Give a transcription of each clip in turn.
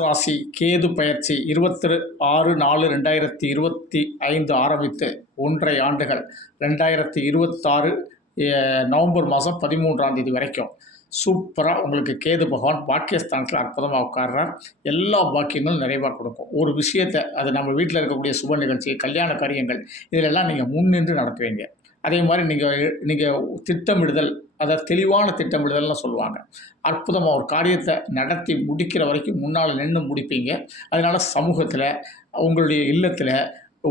ராசி கேது பயிற்சி 26/4/2025 ஆரம்பித்து 1.5 ஆண்டுகள் 2026 நவம்பர் மாதம் 13ஆம் தேதி வரைக்கும் சூப்பராக உங்களுக்கு கேது பகவான் பாக்கியஸ்தானத்தில் அற்புதமாக உட்கார்றார். எல்லா பாக்கியங்களும் நிறைவாக கொடுக்கும். ஒரு விஷயத்தை அது நம்ம வீட்டில் இருக்கக்கூடிய சுப நிகழ்ச்சி, கல்யாண காரியங்கள் இதிலெல்லாம் நீங்கள் முன்னின்று நடத்துவீங்க. அதே மாதிரி நீங்கள் திட்டமிடுதல், அதாவது தெளிவான திட்டமிடுதல்னு சொல்லுவாங்க. அற்புதமாக ஒரு காரியத்தை நடத்தி முடிக்கிற வரைக்கும் முன்னால் நின்று முடிப்பீங்க. அதனால் சமூகத்தில், உங்களுடைய இல்லத்தில்,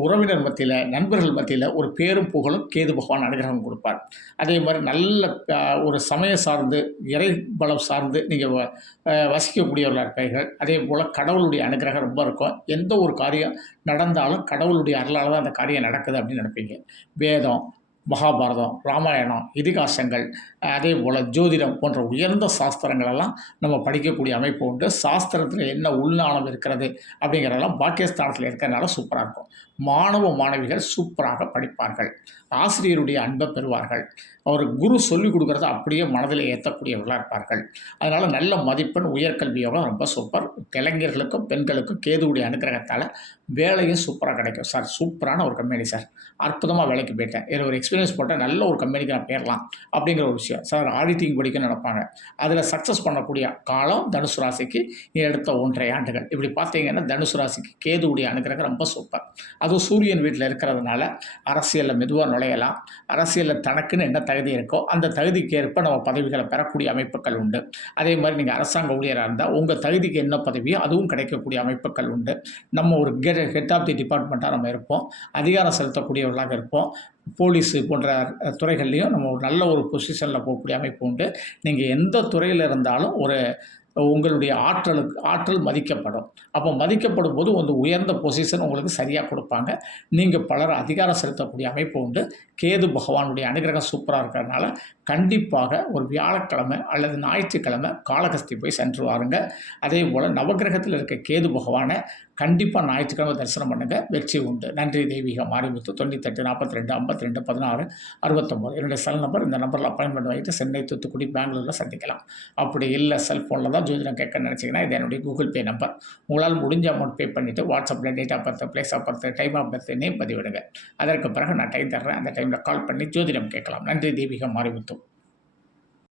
உறவினர் மத்தியில், நண்பர்கள் மத்தியில் ஒரு பேரும் புகழும் கேது பகவான் அனுகிரகம் கொடுப்பார். அதே மாதிரி நல்ல ஒரு சமயம் சார்ந்து, இறை பலம் சார்ந்து நீங்கள் வசிக்கக்கூடியவர்களாக இருப்பீர்கள். அதே போல் கடவுளுடைய அனுகிரகம் ரொம்ப இருக்கும். எந்த ஒரு காரியம் நடந்தாலும் கடவுளுடைய அருளால் தான் அந்த காரியம் நடக்குது அப்படின்னு நினைப்பீங்க. வேதம், மகாபாரதம், ராமாயணம், இதிகாசங்கள், அதே போல் ஜோதிடம் போன்ற உயர்ந்த சாஸ்திரங்களெல்லாம் நம்ம படிக்கக்கூடிய அமைப்பு உண்டு. சாஸ்திரத்தில் என்ன உள்நாளம் இருக்கிறது அப்படிங்கிறதெல்லாம் பாக்கியஸ்தானத்தில் இருக்கிறதுனால சூப்பராக இருக்கும். மாணவ மாணவிகள் சூப்பராக படிப்பார்கள். ஆசிரியருடைய அன்பை பெறுவார்கள். அவர் குரு சொல்லிக் கொடுக்குறத அப்படியே மனதில் ஏற்றக்கூடியவர்களாக இருப்பார்கள். அதனால் நல்ல மதிப்பெண், உயர்கல்வியோட ரொம்ப சூப்பர். இளைஞர்களுக்கும் பெண்களுக்கும் கேதுவுடைய அனுகிரகத்தால் வேலையும் சூப்பராக கிடைக்கும். சார் சூப்பரான ஒரு கம்பெனி சார், அற்புதமாக வேலைக்கு போயிட்டேன், இதில் ஒரு எக்ஸ்பீரியன்ஸ் போட்டால் நல்ல ஒரு கம்பெனிக்கு நான் போயிடலாம் அப்படிங்கிற ஒரு விஷயம். சார் ஆடிட்டிங் படிக்க நடப்பாங்க. அதில் சக்ஸஸ் பண்ணக்கூடிய காலம் தனுசு ராசிக்கு அடுத்த 1.5 ஆண்டுகள். இப்படி பார்த்தீங்கன்னா தனுசு ராசிக்கு கேதுவுடைய அனுகிரகம் ரொம்ப சூப்பர். அதுவும் சூரியன் வீட்டில் இருக்கிறதுனால அரசியலில் மெதுவாக நுழையலாம். அரசியலில் தனக்குன்னு என்ன தகுதி இருக்கோ அந்த தகுதிக்கு ஏற்ப நம்ம பதவிகளை பெறக்கூடிய அமைப்புகள் உண்டு. அதே மாதிரி நீங்கள் அரசாங்க ஊழியராக இருந்தால் உங்கள் தகுதிக்கு என்ன பதவியோ அதுவும் கிடைக்கக்கூடிய அமைப்புகள் உண்டு. நம்ம ஒரு ஹெட் ஆஃப் தி டிபார்ட்மெண்ட்டாக நம்ம இருப்போம். அதிகாரம் செலுத்தக்கூடியவர்களாக இருப்போம். போலீஸு போன்ற துறைகள்லையும் நம்ம ஒரு நல்ல ஒரு பொசிஷனில் போகக்கூடிய அமைப்பு உண்டு. நீங்கள் எந்த துறையில் இருந்தாலும் உங்களுடைய ஆற்றல் மதிக்கப்படும். அப்போ மதிக்கப்படும் போது ஒரு உயர்ந்த பொசிஷன் உங்களுக்கு சரியாக கொடுப்பாங்க. நீங்கள் பலர் அதிகாரம் செலுத்தக்கூடிய அமைப்பு உண்டு. கேது பகவானுடைய அனுகிரகம் சூப்பராக இருக்கிறதுனால கண்டிப்பாக ஒரு வியாழக்கிழமை அல்லது ஞாயிற்றுக்கிழமை காளகஸ்தி போய் சென்று வாருங்க. அதே போல் நவகிரகத்தில் இருக்க கேது பகவானை கண்டிப்பாக ஞாயிற்றுக்கிழமை தரிசனம் பண்ணுங்கள், வெற்றி உண்டு. நன்றி. தெய்வீக மாரிமுத்து. 98 42 52 16 69 என்னுடைய செல் நம்பர். இந்த நம்பரில் அப்பாயின்மெண்ட் வாங்கிட்டு சென்னை, தூத்துக்குடி, பெங்களூரில் சந்திக்கலாம். அப்படி இல்லை செல்ஃபோனில் தான் ஜோதிடம் கேட்க நினச்சிங்கன்னா இது என்னுடைய கூகுள் பே நம்பர். உங்களால் முடிஞ்ச அமௌண்ட் பே பண்ணிவிட்டு வாட்ஸ்அப்பில் date of birth, place of birth, time of birth name பதிவிடுங்க. அதற்கு பிறகு நான் டைம் தர்றேன். அந்த டைமில் கால் பண்ணி ஜோதிடம் கேட்கலாம். நன்றி. தெய்வீக மாரிமுத்து.